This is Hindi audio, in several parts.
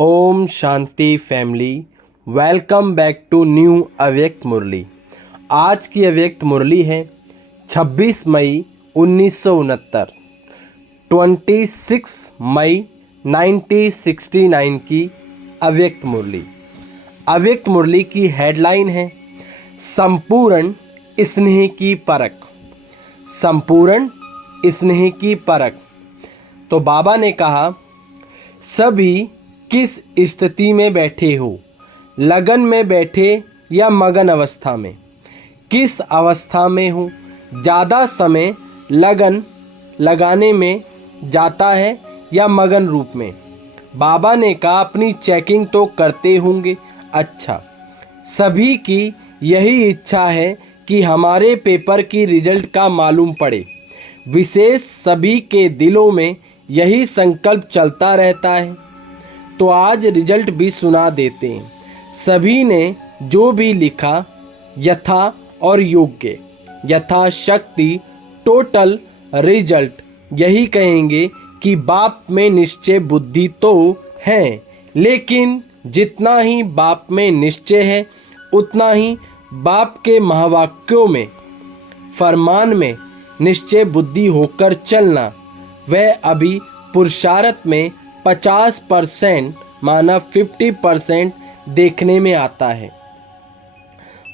Om Shanti family, welcome back to new Avyakt Murli. आज की अव्यक्त मुरली है 26 मई 1969, 26 मई 1969 की अव्यक्त मुरली। अव्यक्त मुरली की हेडलाइन है संपूर्ण स्नेह की परख। संपूर्ण स्नेह की परख। तो बाबा ने कहा, सभी किस स्थिति में बैठे हो, लगन में बैठे या मगन अवस्था में? किस अवस्था में हो? ज़्यादा समय लगन लगाने में जाता है या मगन रूप में? बाबा ने कहा, अपनी चेकिंग तो करते होंगे। अच्छा, सभी की यही इच्छा है कि हमारे पेपर की रिजल्ट का मालूम पड़े। विशेष सभी के दिलों में यही संकल्प चलता रहता है। तो आज रिजल्ट भी सुना देते हैं। सभी ने जो भी लिखा यथा और योग्य, यथाशक्ति टोटल रिजल्ट यही कहेंगे कि बाप में निश्चय बुद्धि तो है, लेकिन जितना ही बाप में निश्चय है उतना ही बाप के महावाक्यों में, फरमान में निश्चय बुद्धि होकर चलना, वह अभी पुरुषार्थ में 50% माना 50% देखने में आता है।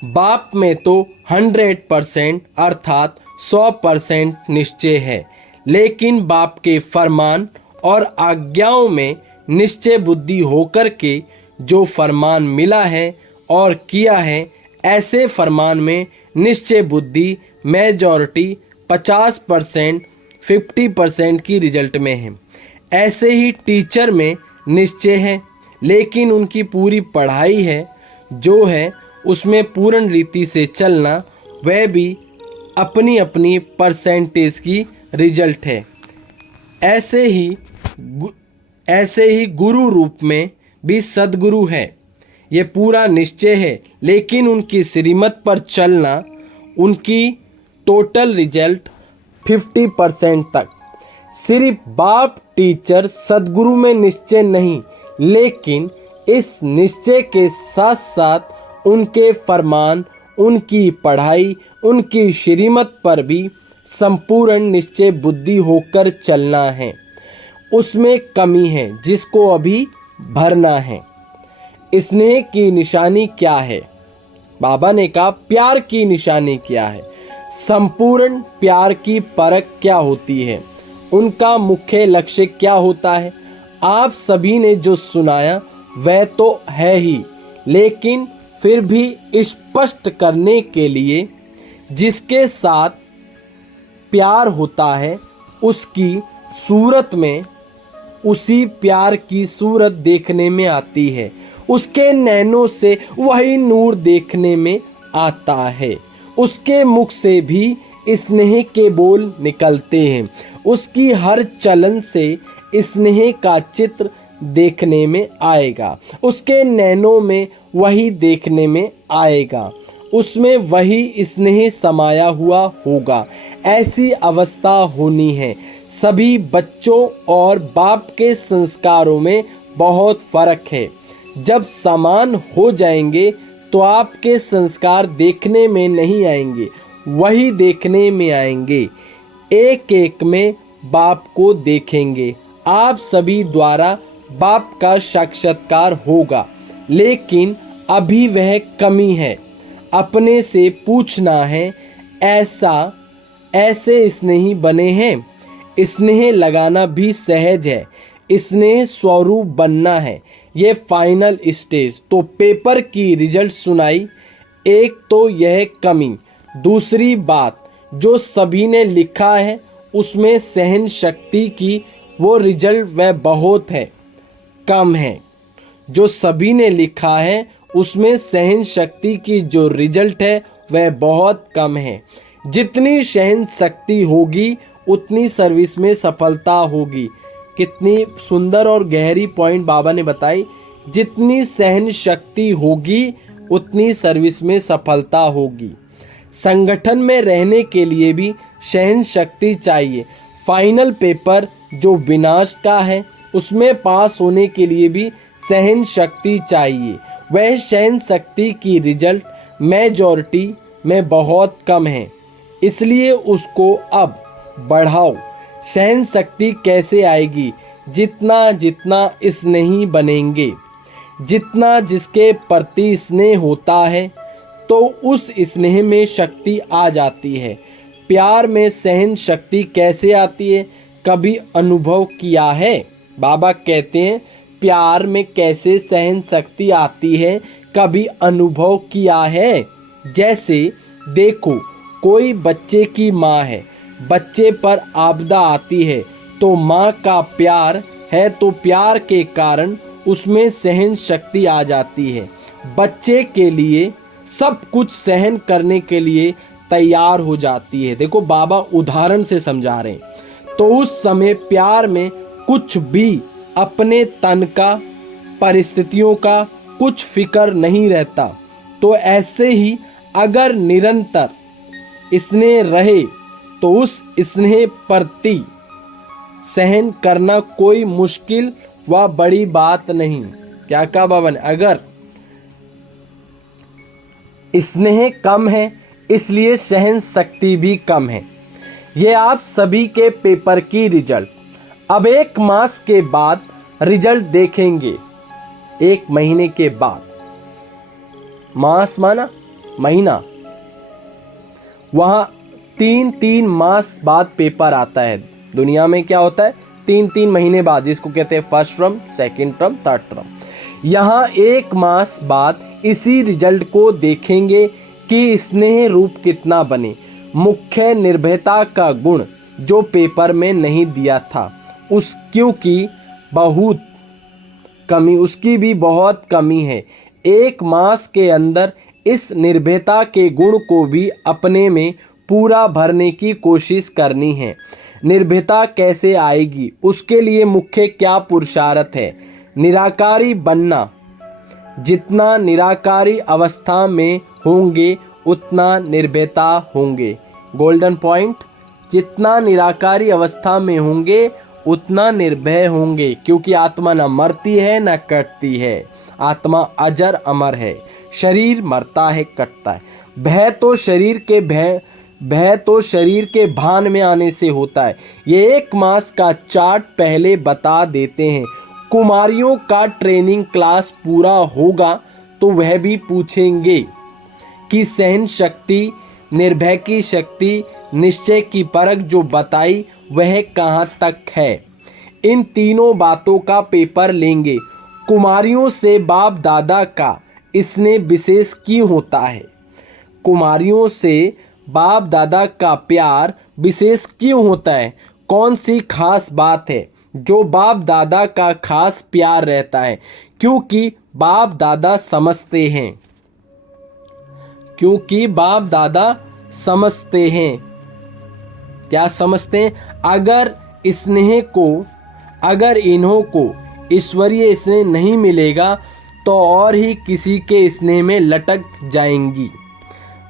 बाप में तो 100% अर्थात 100% निश्चय है, लेकिन बाप के फरमान और आज्ञाओं में निश्चय बुद्धि होकर के जो फरमान मिला है और किया है, ऐसे फरमान में निश्चय बुद्धि मेजॉरिटी 50% 50% की रिजल्ट में है। ऐसे ही टीचर में निश्चय है, लेकिन उनकी पूरी पढ़ाई है जो है उसमें पूर्ण रीति से चलना, वह भी अपनी अपनी परसेंटेज की रिजल्ट है। ऐसे ही गुरु रूप में भी सद्गुरु है, ये पूरा निश्चय है, लेकिन उनकी श्रीमत पर चलना, उनकी टोटल रिजल्ट 50% तक। सिर्फ बाप टीचर सदगुरु में निश्चय नहीं, लेकिन इस निश्चय के साथ साथ उनके फरमान, उनकी पढ़ाई, उनकी श्रीमत पर भी संपूर्ण निश्चय बुद्धि होकर चलना है। उसमें कमी है जिसको अभी भरना है। स्नेह की निशानी क्या है? बाबा ने कहा, प्यार की निशानी क्या है? संपूर्ण प्यार की परख क्या होती है? उनका मुख्य लक्ष्य क्या होता है? आप सभी ने जो सुनाया वह तो है ही, लेकिन फिर भी स्पष्ट करने के लिए, जिसके साथ प्यार होता है उसकी सूरत में उसी प्यार की सूरत देखने में आती है, उसके नैनों से वही नूर देखने में आता है, उसके मुख से भी स्नेह के बोल निकलते हैं, उसकी हर चलन से स्नेह का चित्र देखने में आएगा, उसके नैनों में वही देखने में आएगा, उसमें वही स्नेह समाया हुआ होगा। ऐसी अवस्था होनी है। सभी बच्चों और बाप के संस्कारों में बहुत फर्क है। जब समान हो जाएंगे तो आपके संस्कार देखने में नहीं आएंगे, वही देखने में आएंगे। एक एक में बाप को देखेंगे। आप सभी द्वारा बाप का साक्षात्कार होगा, लेकिन अभी वह कमी है। अपने से पूछना है, ऐसे स्नेही बने हैं? स्नेह लगाना भी सहज है, स्नेह स्वरूप बनना है, ये फाइनल स्टेज। तो पेपर की रिजल्ट सुनाई। एक तो यह कमी, दूसरी बात जो सभी ने लिखा है उसमें सहन शक्ति की वो रिजल्ट वह बहुत है, कम है। जो सभी ने लिखा है उसमें सहन शक्ति की जो रिजल्ट है वह बहुत कम है। जितनी सहन शक्ति होगी उतनी सर्विस में सफलता होगी। कितनी सुंदर और गहरी पॉइंट बाबा ने बताई। जितनी सहन शक्ति होगी उतनी सर्विस में सफलता होगी। संगठन में रहने के लिए भी सहन शक्ति चाहिए। फाइनल पेपर जो विनाश का है उसमें पास होने के लिए भी सहन शक्ति चाहिए। वह सहन शक्ति की रिजल्ट मेजॉरिटी में बहुत कम है, इसलिए उसको अब बढ़ाओ। सहन शक्ति कैसे आएगी? जितना जितना स्नेही बनेंगे, जितना जिसके प्रति स्नेह होता है तो उस स्नेह में शक्ति आ जाती है। प्यार में सहन शक्ति कैसे आती है? कभी अनुभव किया है? बाबा कहते हैं प्यार में कैसे सहन शक्ति आती है, कभी अनुभव किया है? जैसे देखो, कोई बच्चे की माँ है, बच्चे पर आपदा आती है तो माँ का प्यार है, तो प्यार के कारण उसमें सहन शक्ति आ जाती है। बच्चे के लिए सब कुछ सहन करने के लिए तैयार हो जाती है। देखो बाबा उदाहरण से समझा रहे हैं। तो उस समय प्यार में कुछ भी अपने तन का, परिस्थितियों का कुछ फिक्र नहीं रहता। तो ऐसे ही अगर निरंतर स्नेह रहे तो उस स्नेह प्रति सहन करना कोई मुश्किल व बड़ी बात नहीं। क्या कहा बाबा ने? अगर स्नेह कम है इसलिए सहन शक्ति भी कम है। ये आप सभी के पेपर की रिजल्ट अब 1 मास के बाद रिजल्ट देखेंगे। 1 महीने के बाद, मास माना महीना, वहाँ 3-3 मास बाद पेपर आता है। दुनिया में क्या होता है? 3-3 महीने बाद, जिसको कहते हैं first term, second term, third term. यहाँ 1 मास बाद इसी रिजल्ट को देखेंगे कि स्नेह रूप कितना बने। मुख्य निर्भयता का गुण जो पेपर में नहीं दिया था, क्योंकि बहुत कमी, उसकी भी बहुत कमी है। 1 मास के अंदर इस निर्भयता के गुण को भी अपने में पूरा भरने की कोशिश करनी है। निर्भयता कैसे आएगी? उसके लिए मुख्य क्या पुरुषार्थ है? निराकारी बनना। जितना निराकारी अवस्था में होंगे उतना निर्भयता होंगे। गोल्डन पॉइंट, जितना निराकारी अवस्था में होंगे उतना निर्भय होंगे, क्योंकि आत्मा न मरती है न कटती है। आत्मा अजर अमर है, शरीर मरता है, कटता है। भय तो शरीर के भान में आने से होता है। ये 1 मास का चार्ट पहले बता देते हैं। कुमारियों का ट्रेनिंग क्लास पूरा होगा तो वह भी पूछेंगे कि सहन शक्ति, निर्भय की शक्ति, निश्चय की परख जो बताई वह कहाँ तक है। इन तीनों बातों का पेपर लेंगे। कुमारियों से बाप दादा का स्नेह विशेष क्यों होता है? कुमारियों से बाप दादा का प्यार विशेष क्यों होता है? कौन सी खास बात है जो बाप दादा का खास प्यार रहता है? क्योंकि बाप दादा समझते हैं। क्योंकि बाप दादा समझते हैं। क्या समझते हैं? अगर इन्हों को ईश्वरीय स्नेह नहीं मिलेगा तो और ही किसी के स्नेह में लटक जाएंगी।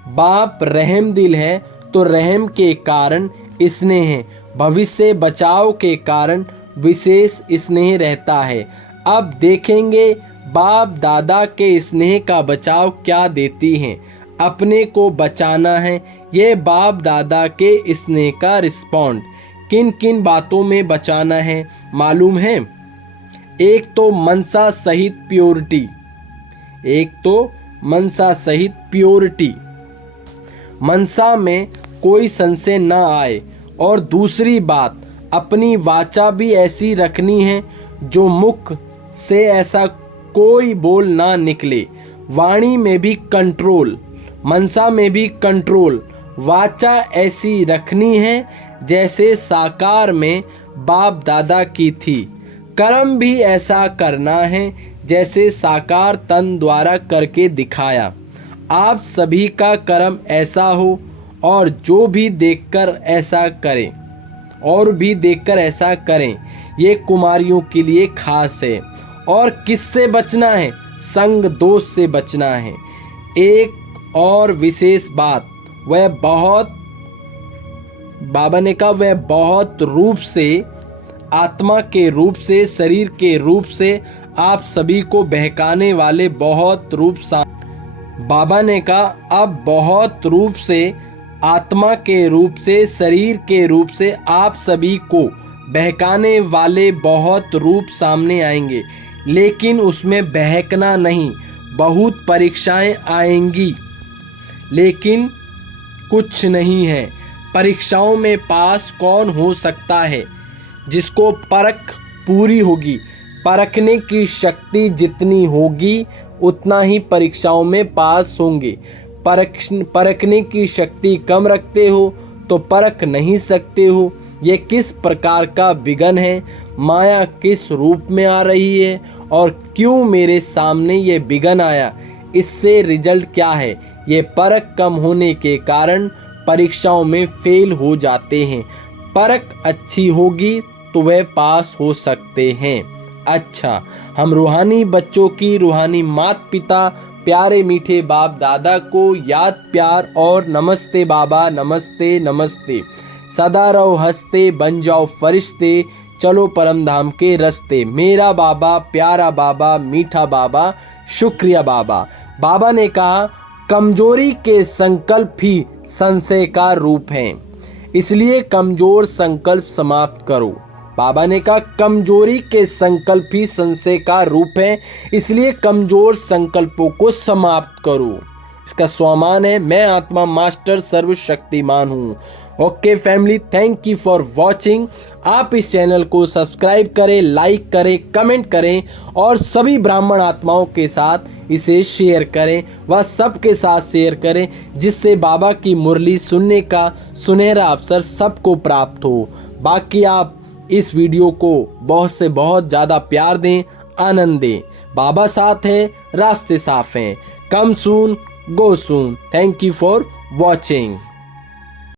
बाप रहम दिल है तो रहम के कारण स्नेह है, भविष्य बचाव के कारण विशेष स्नेह रहता है। अब देखेंगे बाप दादा के स्नेह का बचाव क्या देती हैं। अपने को बचाना है, ये बाप दादा के स्नेह का रिस्पॉन्ड। किन किन बातों में बचाना है मालूम है? एक तो मनसा सहित प्योरिटी, मनसा में कोई संशय न आए। और दूसरी बात, अपनी वाचा भी ऐसी रखनी है जो मुख से ऐसा कोई बोल ना निकले। वाणी में भी कंट्रोल, मनसा में भी कंट्रोल। वाचा ऐसी रखनी है जैसे साकार में बाप दादा की थी। कर्म भी ऐसा करना है जैसे साकार तन द्वारा करके दिखाया। आप सभी का कर्म ऐसा हो और जो भी देखकर ऐसा करें, और भी देखकर ऐसा करें। ये कुमारियों के लिए खास है। और किससे बचना है? संग दोष से बचना है। एक और विशेष बात, वह बहुत, बाबा ने कहा वह बहुत रूप से, आत्मा के रूप से, शरीर के रूप से आप सभी को बहकाने वाले बहुत रूप बाबा ने कहा अब बहुत रूप से, आत्मा के रूप से, शरीर के रूप से आप सभी को बहकाने वाले बहुत रूप सामने आएंगे, लेकिन उसमें बहकना नहीं। बहुत परीक्षाएं आएंगी लेकिन कुछ नहीं है। परीक्षाओं में पास कौन हो सकता है? जिसको परख पूरी होगी। परखने की शक्ति जितनी होगी उतना ही परीक्षाओं में पास होंगे। परखने की शक्ति कम रखते हो तो परख नहीं सकते हो। ये किस प्रकार का विघ्न है? माया किस रूप में आ रही है और क्यों मेरे सामने ये विघ्न आया? इससे रिजल्ट क्या है? ये परख कम होने के कारण परीक्षाओं में फेल हो जाते हैं। परख अच्छी होगी तो वह पास हो सकते हैं। अच्छा, हम रूहानी बच्चों की, रूहानी माता पिता, प्यारे मीठे बाप दादा को याद, प्यार और नमस्ते बाबा, नमस्ते नमस्ते। सदा रहो हंसते, बन जाओ फरिश्ते, चलो परम धाम के रास्ते। मेरा बाबा, प्यारा बाबा, मीठा बाबा, शुक्रिया बाबा। बाबा ने कहा कमजोरी के संकल्प ही संशय का रूप हैं, इसलिए कमजोर संकल्प समाप्त करो। बाबा ने कहा कमजोरी के संकल्प ही संशय का रूप है, इसलिए कमजोर संकल्पों को समाप्त करो। इसका स्वामान है मैं आत्मा मास्टर सर्वशक्तिमान हूँ। Okay family, thank you for watching. आप इस चैनल को सब्सक्राइब करें, लाइक करें, कमेंट करें और सभी ब्राह्मण आत्माओं के साथ इसे शेयर करें। वह सबके साथ शेयर करें जिससे बाबा की मुरली सुनने का सुनहरा अवसर सबको प्राप्त हो। बाकी आप इस वीडियो को बहुत से बहुत ज़्यादा प्यार दें, आनंद दें। बाबा साथ है, रास्ते साफ हैं। Come soon go soon. Thank you for watching.